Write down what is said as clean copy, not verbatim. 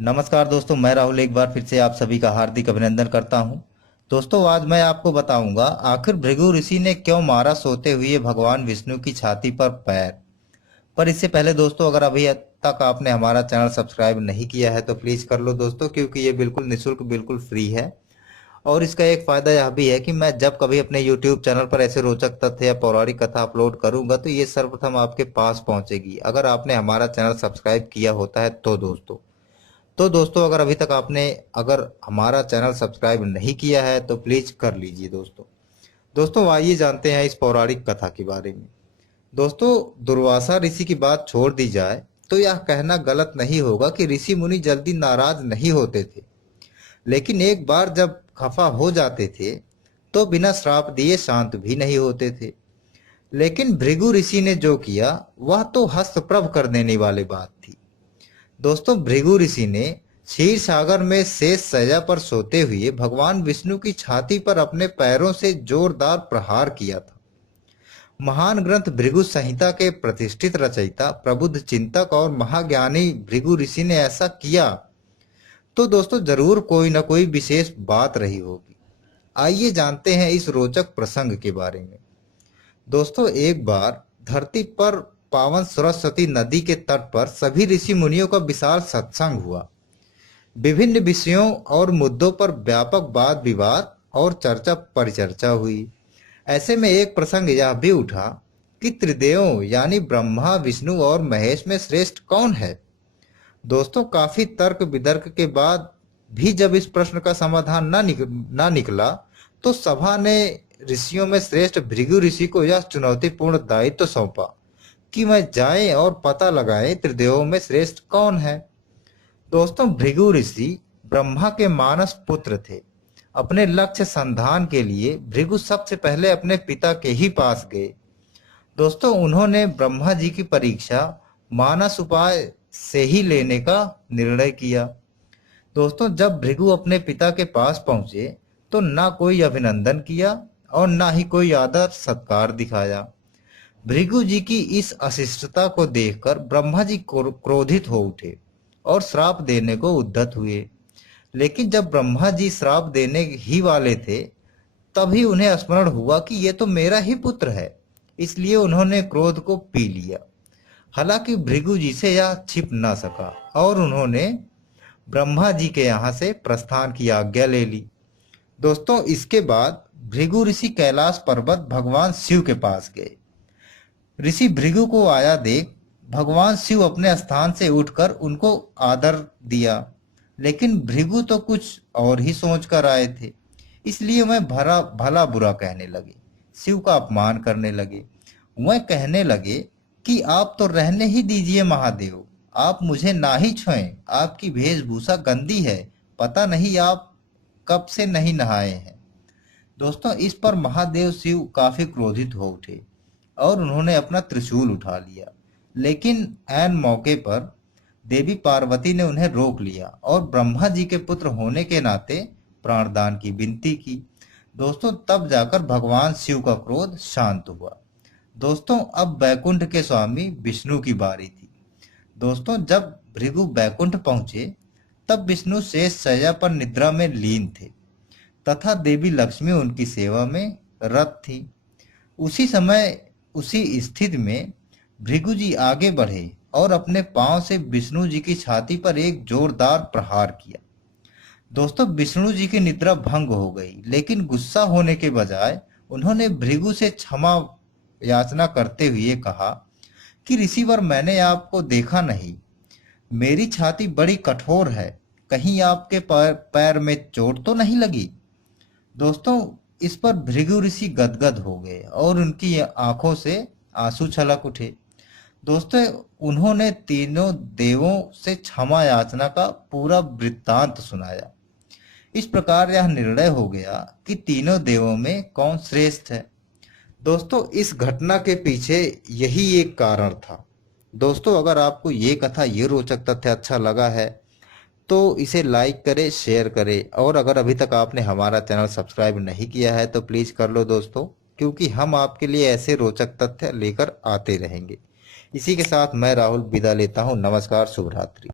नमस्कार दोस्तों, मैं राहुल एक बार फिर से आप सभी का हार्दिक अभिनंदन करता हूं। दोस्तों, आज मैं आपको बताऊंगा आखिर भृगु ऋषि ने क्यों मारा सोते हुए भगवान विष्णु की छाती पर पैर। पर इससे पहले दोस्तों, अगर अभी तक आपने हमारा चैनल सब्सक्राइब नहीं किया है तो प्लीज कर लो दोस्तों, क्योंकि ये बिल्कुल निःशुल्क, बिल्कुल फ्री है। और इसका एक फायदा यह भी है कि मैं जब कभी अपने YouTube चैनल पर ऐसे रोचक तथ्य या पौराणिक कथा अपलोड करूंगा तो ये सर्वप्रथम आपके पास पहुंचेगी, अगर आपने हमारा चैनल सब्सक्राइब किया होता है तो दोस्तों अगर अभी तक आपने अगर हमारा चैनल सब्सक्राइब नहीं किया है तो प्लीज कर लीजिए दोस्तों आइए जानते हैं इस पौराणिक कथा के बारे में। दोस्तों, दुर्वासा ऋषि की बात छोड़ दी जाए तो यह कहना गलत नहीं होगा कि ऋषि मुनि जल्दी नाराज नहीं होते थे, लेकिन एक बार जब खफा हो जाते थे तो बिना श्राप दिए शांत भी नहीं होते थे। लेकिन भृगु ऋषि ने जो किया वह तो हस्तप्रभ कर देने वाली बात थी। दोस्तों, भृगु ऋषि ने क्षीर सागर में शेष शैया पर सोते हुए भगवान विष्णु की छाती पर अपने पैरों से जोरदार प्रहार किया था। महान ग्रंथ भृगु संहिता के प्रतिष्ठित रचयिता, प्रबुद्ध चिंतक और महाज्ञानी भृगु ऋषि ने ऐसा किया तो दोस्तों जरूर कोई न कोई विशेष बात रही होगी। आइए जानते हैं इस रोचक प्रसंग के बारे में। दोस्तों, एक बार धरती पर पावन सरस्वती नदी के तट पर सभी ऋषि मुनियों का विशाल सत्संग हुआ। विभिन्न विषयों और मुद्दों पर व्यापक वाद विवाद और चर्चा परिचर्चा हुई। ऐसे में एक प्रसंग यह भी उठा कि त्रिदेवों यानी ब्रह्मा, विष्णु और महेश में श्रेष्ठ कौन है। दोस्तों, काफी तर्क वितर्क के बाद भी जब इस प्रश्न का समाधान ना निकला तो सभा ने ऋषियों में श्रेष्ठ भृगु ऋषि को यह चुनौतीपूर्ण दायित्व सौंपा कि वह जाएं और पता लगाएं त्रिदेवों में श्रेष्ठ कौन है। दोस्तों, भृगु ऋषि ब्रह्मा के मानस पुत्र थे। अपने लक्ष्य संधान के लिए भृगु सबसे पहले अपने पिता के ही पास गए। दोस्तों, उन्होंने ब्रह्मा जी की परीक्षा मानस उपाय से ही लेने का निर्णय किया। दोस्तों, जब भृगु अपने पिता के पास पहुंचे तो ना कोई अभिनंदन किया और ना ही कोई आदर सत्कार दिखाया। भृगु जी की इस अशिष्टता को देखकर ब्रह्मा जी क्रोधित हो उठे और श्राप देने को उद्यत हुए। लेकिन जब ब्रह्मा जी श्राप देने ही वाले थे तभी उन्हें स्मरण हुआ कि ये तो मेरा ही पुत्र है, इसलिए उन्होंने क्रोध को पी लिया। हालांकि भृगु जी से यह छिप न सका और उन्होंने ब्रह्मा जी के यहाँ से प्रस्थान की आज्ञा ले ली। दोस्तों, इसके बाद भृगु ऋषि कैलाश पर्वत भगवान शिव के पास गए। ऋषि भृगु को आया देख भगवान शिव अपने स्थान से उठकर उनको आदर दिया, लेकिन भृगु तो कुछ और ही सोच कर आए थे, इसलिए वह भला बुरा कहने लगे, शिव का अपमान करने लगे। वह कहने लगे कि आप तो रहने ही दीजिए महादेव, आप मुझे ना ही छुएं, आपकी वेशभूषा गंदी है, पता नहीं आप कब से नहीं नहाए हैं। दोस्तों, इस पर महादेव शिव काफी क्रोधित हो उठे और उन्होंने अपना त्रिशूल उठा लिया। लेकिन ऐन मौके पर देवी पार्वती ने उन्हें रोक लिया और ब्रह्मा जी के पुत्र होने के नाते प्राणदान की विनती की। दोस्तों, तब जाकर भगवान शिव का क्रोध शांत हुआ। दोस्तों, अब बैकुंठ के स्वामी विष्णु की बारी थी। दोस्तों, जब भृगु बैकुंठ पहुंचे तब विष्णु शेष शैया पर निद्रा में लीन थे तथा देवी लक्ष्मी उनकी सेवा में रत थी। उसी समय उसी स्थिति में भृगु जी आगे बढ़े और अपने पांव से विष्णु जी की छाती पर एक जोरदार प्रहार किया। दोस्तों, विष्णु जी की निद्रा भंग हो गई, लेकिन गुस्सा होने के बजाय उन्होंने भृगु से क्षमा याचना करते हुए कहा कि ऋषिवर, मैंने आपको देखा नहीं, मेरी छाती बड़ी कठोर है, कहीं आपके पैर में चोट तो नहीं लगी। दोस्तों, इस पर भृगु ऋषि गदगद हो गए और उनकी आंखों से आंसू छलक उठे। दोस्तों, उन्होंने तीनों देवों से क्षमा याचना का पूरा वृत्तांत सुनाया। इस प्रकार यह निर्णय हो गया कि तीनों देवों में कौन श्रेष्ठ है। दोस्तों, इस घटना के पीछे यही एक कारण था। दोस्तों, अगर आपको ये कथा, ये रोचक तथ्य अच्छा लगा है तो इसे लाइक करें, शेयर करें, और अगर अभी तक आपने हमारा चैनल सब्सक्राइब नहीं किया है तो प्लीज कर लो दोस्तों, क्योंकि हम आपके लिए ऐसे रोचक तथ्य लेकर आते रहेंगे। इसी के साथ मैं राहुल विदा लेता हूँ। नमस्कार, शुभ रात्रि।